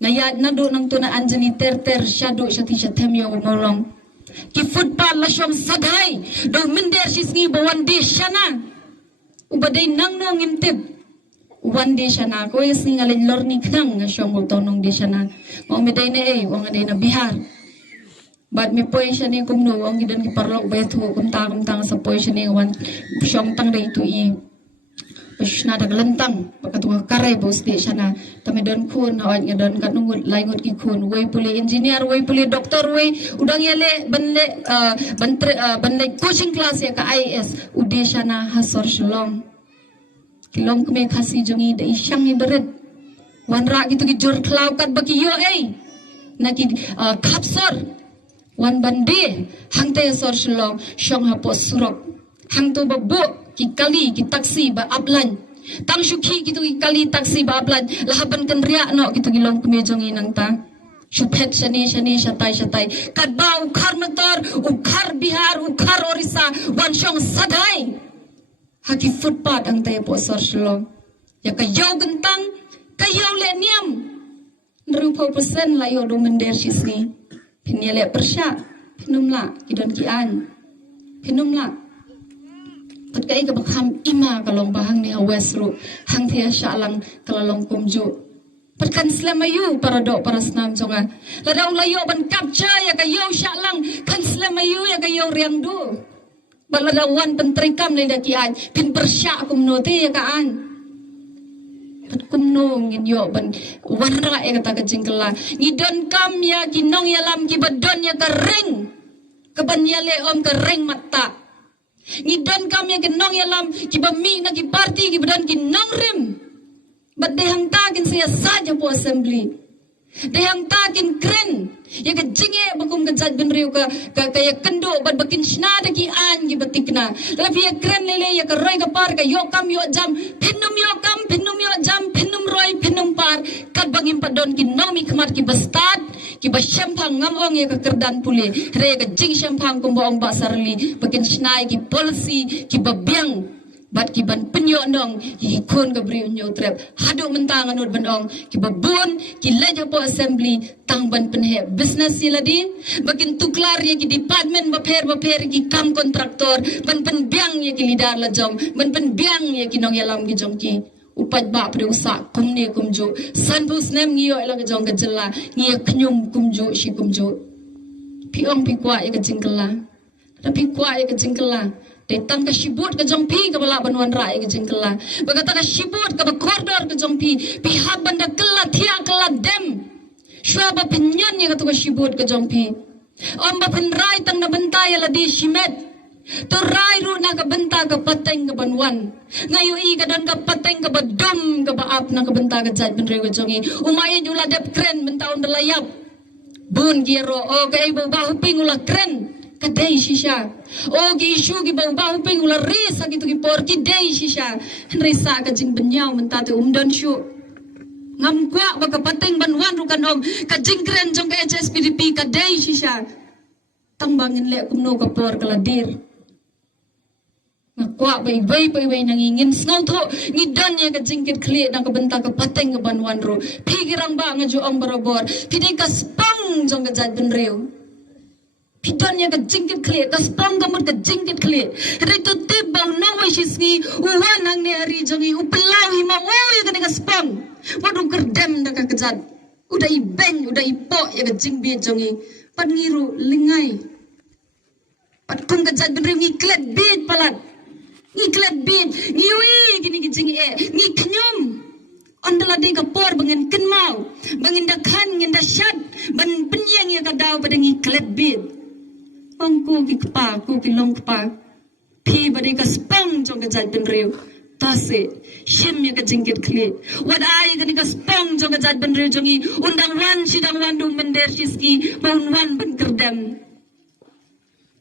Ngayat na do ng tunaan dyan ni ter-ter siya do siya ti siya temyo umulong. Ki football la siyang saday. Do minder siya ngi ba one day siya na. Ubaday nang nong imtib. One day siya na. Kung yung singalin learning nang nga siyang utonong di siya na. Maumiday na wang aday na bihar. But may poy siya ni kumno, ang gidan kiparlok ba ito, kumta sa poy siya ni wan, siyang tang na ito Pas na daglantang, pagkatuwa karay, bos di siya na, kami doon kun, awad nga doon, kanungot, layngot ki kun, way puli engineer, way puli doktor, way, udang yale, banle, coaching class ya ka IS, udi siya na hasor silong. Kilong kami kasi jungi, da isyang ibarit. Wanra gitu ki jor klaw kat baki yo naki kapsor. Wan bandi hang te sor silong syong hapo surok hang to babu ki kali ki taksi ba aplan tang syukhi gitu ki kali taksi ba aplan lahaban kan ria no gitu gilong kumejong inang ta syupet shani shatay kadba ukhar motor ukhar bihar ukhar orissa wan syong sadai haki footpath ang te po sor silong ya kayaw gentang kayaw leniam 100% layo do mender sisni Pinyale persya, pinumla, kidon kian, pinumla. Katkai ka bakham ima kalong bahang ni hawesru, hang tiya siya lang kalalong kumju. Patkan slamayu para do para snam jonga. Ladaw layo ban kapcha ya kayo siya lang kan slamayu ya kayo riang do. Baladawan pentrikam ni dakian, pin persya kumnote ya kaan. Pat kumno nginyo ban wanra kata kajingkela ngidon kam ya kinong ya lam kibadon ya kering kabanyale om kering mata ngidon kam ya kinong ya lam kibami na kiparti kibadan kinong rim bat dehang tagin saya saja po assembly dehang tagin kren ya kajinge bakum kajad benriu kaya kendo bat bakin snada ki an gibatikna tapi ya kren lele ya karoy kapar kayo kam yo jam pinum yo jam pinum roy pinum par kabangim padon kinomi kemar ki bestad ki basyempang ngamong ya kekerdan puli re ka jing syempang kumboong basarli bakin snai ki polisi ki babiang bat ki ban penyo ndong ki kun ka briu nyo trap hadu mentang anut bandong ki babun ki leja po assembly tang ban penhe business siladi bakin tuklar ya ki department baper ki kam kontraktor ban penbiang ya ki lidar la jom ban penbiang ya ki nong yalam ki jom ki upat ba pre usa kumne kumju sanpus nem ngiyo ela ka jong ka jella ngiya knyum kumju si kumju piong pi kwa ya ka jingkela tapi kwa ya ka jingkela Detang ka sibut ka jong pi ka bala banwan rai ka jingkela bagata ka sibut ka koridor ka jong pi pihab banda kela thia kela dem shwaba pinyan ya ka sibut ka jong pi om ba penrai tang na bentay la di simet to rai ru na ka benta ka pateng ka banwan ngayo i ka dan ka pateng ka badom ka baap na ka benta ka jad benre ka jongi umayen ula dep kren bentaon dalayap bun giro o kay bahu ping ula kren kadai shisha o gi shu gi bahu ping ula risa gitu gi por ki dai shisha risa ka jing benyaw mentate umdan shu ngam kwa baka pateng banwan ru kan om ka jing kren jong ka HSPDP ka dai shisha tambangin le kumno ka por kaladir Ngakwa bay nangingin sngaw to ngidan ya ka jingkit kli nang kabenta ka pateng ka banwan ro pigirang ba nga joong barabor pidai ka spang jong ka jad benreu pidan ya ka jingkit kli ka spang gamut ka jingkit kli rito tibaw nang way shisngi uwan ang ni ari jongi upelaw hima ya ka spang wadong kerdem na ka kajad udah ibeng udah ipo ya ka jingbi jongi pat ngiru lingay pat kung kajad benreu ngiklet bid palat ngiklet bin ngiwi gini gijing ngi knyum ondala de ka por bangen kenmau bangen dakhan ngin dasyat ban penyeng ya ka daw pada ngiklet bin ongku ki kpa ku ki long kpa phi bade ka spang jong ka jad ben rew tase shim ya ka jingkit kli wad ai gani ka spang jong ka jad ben rew jongi undang wan sidang wan dung mender siski bon wan ben kerdam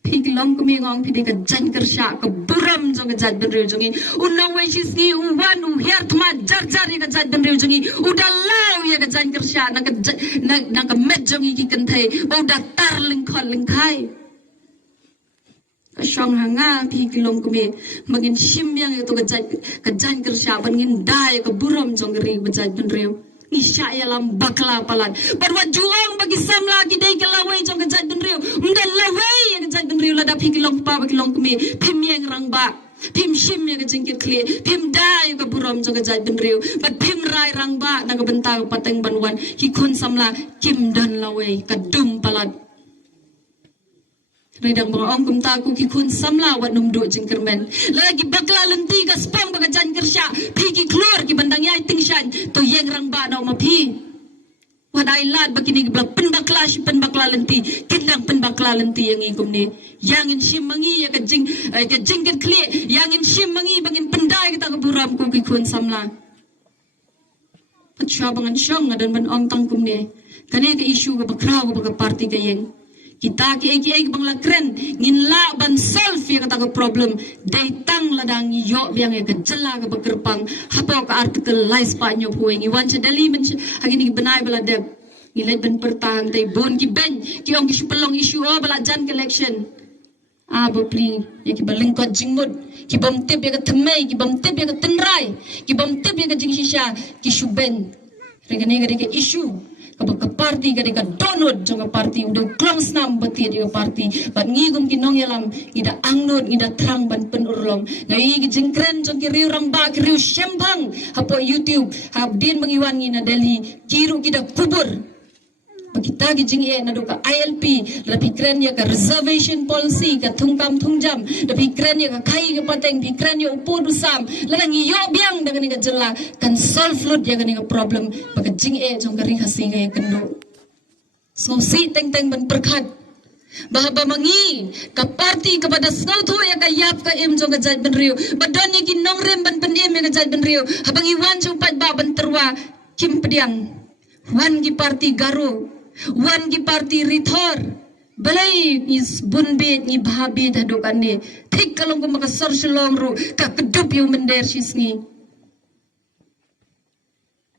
Pigilong kumingong pidi ka jan kersya ka buram jong ka jad benrew jongi unang way sisni uwan uhiar tma jar ka jad benrew jongi udalaw ya ka jan kersya nang ka med jongi ki kentay udah tar lingkon lingkai kasyong hanga pigilong kumi mangin shim yang itu ka jan kersya bangin dai ka buram jong ri ka jad benrew Isya yalam bakla palan. Barwa juang bagi samla gidai kelawai jong kejat benriu. Mdan lawai yang kejat benriu lada pikilong pa bakilong kemi. Pim yang rang ba. Pim shim yang kejengkit kli. Pim da yang keburam jong kejat benriu. Bat pim rai rang ba naga bentang pateng banwan. Kikun samla kim dan lawai kadum palan. Redang bang kum taku kikun samla wat numdu jengkermen. Lagi bakla lenti ka spam baga jan kersya. Piki keluar ki bandang yai tingshan. To yeng rang ba na mapi. Wat ai lad bakini blak pen bakla si pen bakla lenti. Kendang pen bakla lenti yang ikum ni. Yangin sim mangi ya ka jengker kli. Yangin sim mangi bangin pendai kita keburam ku kikun samla. Patsya bangan syong ngadan ban ong tangkum ni. Kani ka isu ka bakraw ka baga party ka yeng. Kita ki bang la kren ngin la ban solve ya kata problem datang ladang yo biang ya kejela ke bekerpang hapo ka artikel lais pa nyo puing iwan dali men hagini benai bala deb ngilai ben pertang tay bon ki ben ki ong ki pelong isu bala jan collection bo pling ya ki baling ko jingmud ki bom tip ya temai ki bom tip ya tenrai ki bom tip ya jing shisha ki shuben regane gade isu ke parti kadika donut jong parti udah klong snam beti di parti bat ngigum kinong yalam ida angnut ida terang ban penurlong ngai jengkren jong kiri rang ba kiri syembang hapo YouTube habdin mengiwan ngina Delhi kiru kita kubur kita gijing na do ka ILP lebih keren ya ka reservation policy ka tungkam tungjam lebih keren ya ka kai ka pateng lebih keren ya upo dusam ladang iyo biang dengan ka jela kan solve lut ya kan problem baka jing jong kari hasi ka kendo so si teng teng ban perkat bahaba mangi ka party kepada snow tu ya ka yap ka im jong ka jaj ben riu badon ya ginong rem ban pendim ya ka jaj ben riu habang iwan jong pat ba ban terwa kim pediang wan gi party garo wan ki parti rithor balai ni bunbe ni bahabi dadokan ni thik kalong ko makasar silong ru ka kedup yung mender sisngi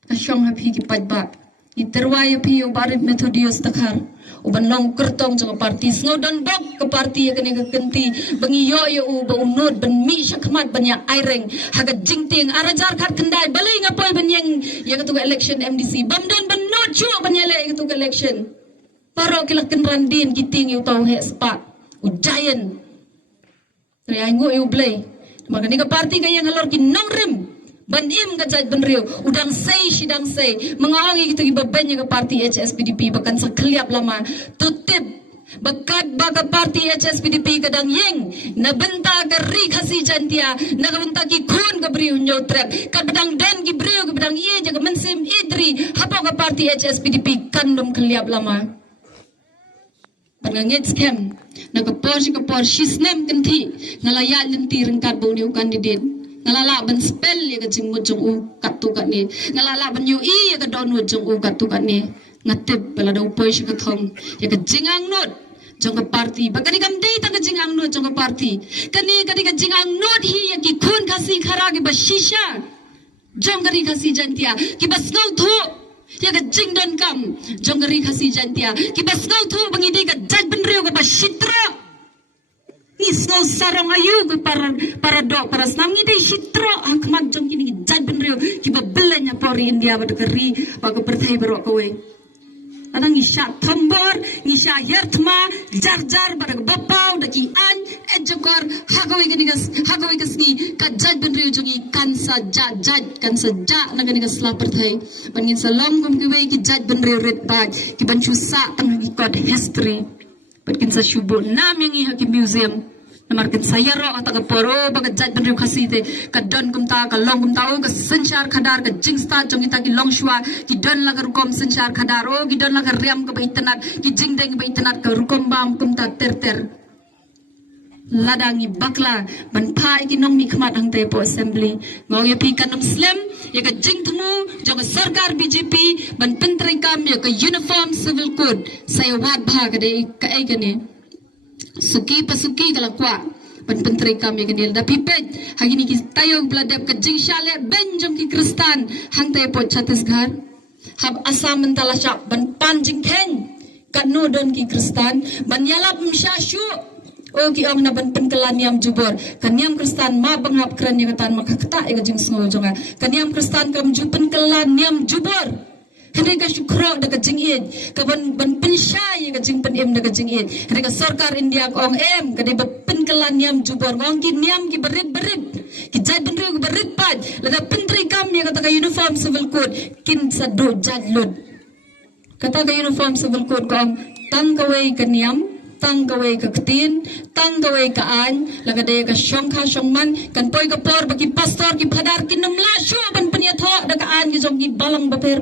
kasyong hapi ki padba iterwayo pi yung barit Methodius takar uban long kertong jang parti snodon bok ke parti ya kene kenti bangiyo yo u ba unod ban mi syakmat banya aireng haga jingting arajar khat kendai balai ngapoy banyang ya ketua election MDC bamdon benot chu banyale ketua election paro kilak kenrandin giting yu tau he spa ujayan riango yu blay makani ka parti kayang halor kinongrim Bandim kajat benriu udang say sidang say mengawangi gitu ibabenya ke parti HSPDP bahkan sekeliap lama tutip bekat baga parti HSPDP kadang yeng na benta ke ri khasi jantia na benta ki khun ke briu nyotrep ka bedang den ki briu ke bedang ye jaga mensim idri hapo ke parti HSPDP kandum keliap lama Pangangit scam na ke por sisnem kenti ngalayat lenti rengkat bau kandidat ngalala ban spell ya kajing mo jong u katu kat ni ngalala ban yu i ya ka don wo jong u katu kat ni ngatip bala da upoy shi ka thong ya ka jingang not jong ka party bagani kam dei ta ka jingang not jong ka party kani ka jingang not hi ya ki khun khasi khara ki bashisha jong kari khasi jantia ki bas ngau thu ya ka jing don kam jong kari khasi jantia ki bas ngau thu bangi dei ka jaj benriu ka bashitra Isno sarang ayu ke para dok para snam ngide sitro akmat jong kini jaj benriu kiba belanya pori India pada keri baga perthai berok kowe anang isya thambor isya yertma jar pada bapau daki an ejokor hagawi kasni ka jaj benriu jongi kansa ja nagani kasla perthai bangin salam kum kiwe ki jaj benriu red bag ki banchu sa tang ikot history Perkin sa syubo nam yang iha ki museum namarkin saya ro ata ka poro baga jaj benriu khasi te ka don kumta ka long kumta o ka senchar khadar ka jingsta jong ita ki long shwa ki don la ka rukom senchar khadar o ki don la ka riam ka baitanat ki jingdeng baitanat ka rukom bam kumta ter ladangi bakla ban pai ki nong mi khmat hang te po assembly ngau ye pi kanam slim ya ka jing thmu jong sarkar BJP ban pentrai kam ya ka uniform civil code saya wat bha ka de ka ai ka ne suki pasuki kala kwa ban pentrai kam ya ka ne da pipet hagini ki tayo bladap ka jing shale ben jong ki kristan hang te po Chhattisgarh hab asam mentala chap ban pan jing ken ka no don ki kristan ban yalap mshashu O ki ong na ban penkelan niam jubor kaniam kristan ma banghap kran yang katan makakta ya jing sngo jonga kaniam kristan kam ju penkelan niam jubor Henry ka syukro da ka jingit ka ban pensyai ka jing pen em da ka jingit henry ka sarkar India ong em ka de pen kelan yam jubor ngong ki niam ki berit ki jad ben ri berit pad la da pentri kam ya kata ka uniform civil code kin sa do jad lod kata ka uniform civil code kong tang kawai ka niam tang gawai ka ketin, tang gawai ka an, laga daya ka syong ka syong man, kan poy ka por, baki pastor, ki padar, ki namlasyo, ban penyathok, da ka an, ki jong ki balang baper,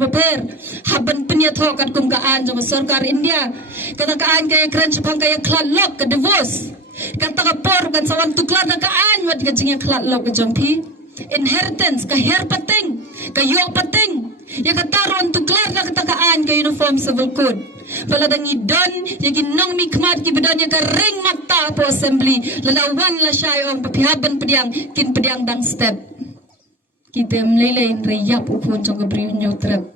haban penyathok, kat kum ka an, jong sarkar India, kata ka an, kaya keren sepang kaya kladlok, ka divorce, kata ka por, kan sawan tuklar, da ka an, wat ka jingya kladlok, ka jong pi, inheritance, ka her pateng, ka yok pateng, ya ka taron tuklar, da kata ka an, ka uniform civil code, Paladang idon, yakin nong mikmat ki bedan ka ring mata po assembly, lalawan la siya ang papihaban pediang, kin pediang dang step. Kita mlelein reyap upon jong kabriyon nyo trap.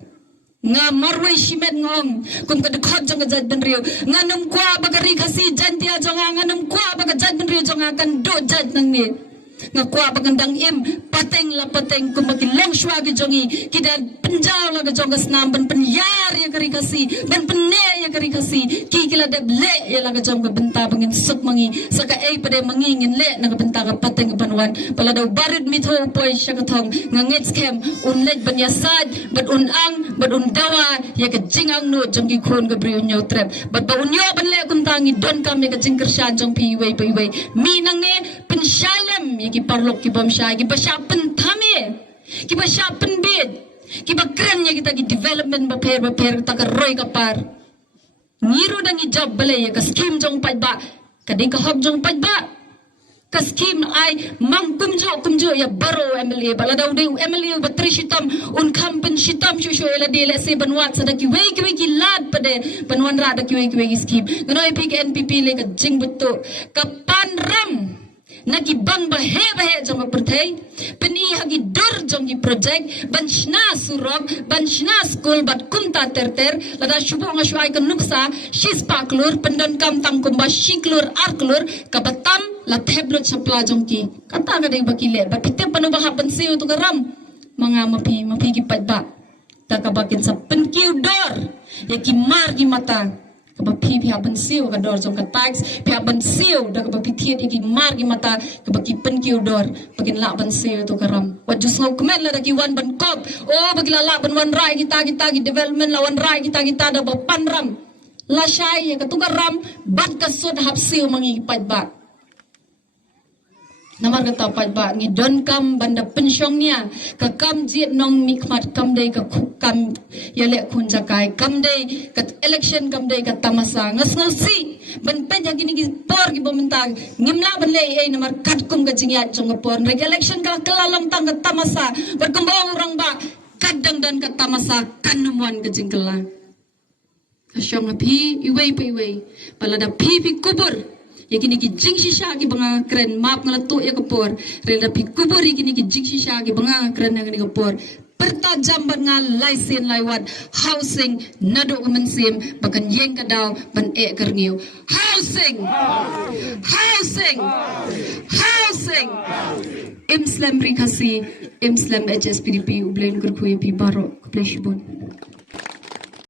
Nga marway shimet ngong, kung kadukod jong kajad benriyo, nga nung kwa bagari kasi jantia jong nga nung kwa bagajad benriyo jong akan do jad nang ni. Nga kwa bagandang im pateng la pateng kumaki long shwa ki jongi kita penjaw la ka jong kasnam ban penyar ya kari kasi ban penne ya kari kasi ki kila deb le ya la ka jong ka benta bangin suk mangi saka ay pade mangingin le na ka benta ka pateng ka banwan pala daw barid mitho poy siya ka thong nga ngets kem unlet ban yasad bat unang bat undawa ya ka jingang no jong ki khon ka briyo nyaw trap bat ba unyo ban le kun tangi don kam ya ka jing kersyan jong piway minang ne penshalem ki parlok ki bom syai ki basya pentame ki basya penbid ki bakren ya kita ki development baper kita ka roy ka par ngiru dang i job bale ya ka scheme jong padba ka ding ka hob jong padba ka scheme ai mang kumjo ya baro MLA bala daw de MLA batri shitam un kampen shitam shusho ela de le se banwat sa ki we ki lad pade banwan ra da ki we scheme ngano ipik NPP le ka jing buto ka panram Nagibang bahe jong pertay peni hagi dur jong gi project banshna surok banshna school bat kunta terter lada shubo nga shuai kan nuksa shis paklur pendon kam tang kumba shiklur arklur kabatam la theblo chapla jong ki kata ga dei bakile ba pite panu ba haban siu tu karam mga mapi gi padba ta kabakin sa penkiu dor ya ki mar gi mata Kaba pi haban siu ka dor jong ka tax pi haban siu da kaba pithiet iki mar gi mata kaba ki pen ki dor bagin la ban siu to karam wat just no comment la da ki wan ban kop bagila la ban wan rai kita gi development la wan rai kita da ba panram la shai ka tu karam bat ka sod hap siu mangi padba Namar kata padba ngi don kam banda pensyong nia ka kam jiet nong mikmat kam dei ka kam yale kun jakai kam dei ka election kam dei ka tamasa ngas ngasi ban pe jagi ni por gi bomentang ngimla ban le ei namar kat kum ka jingyat jong por rek election ka kelalong tang ka tamasa berkembang orang ba kadang dan ka tamasa kanuan ka jingkela kasyong na pi iwei palada pi kubur Yakini ki jing shisha ki banga kren map ngala tu ya kapor rela pi kubur yakini ki jing shisha ki banga kren ngani kapor pertajam ban ngal laisen laiwat housing nado kemensim bakan yeng kadaw ban kerniu housing Imslam rikasi Imslam HSPDP ublen kurkuy pi baro kupleshibun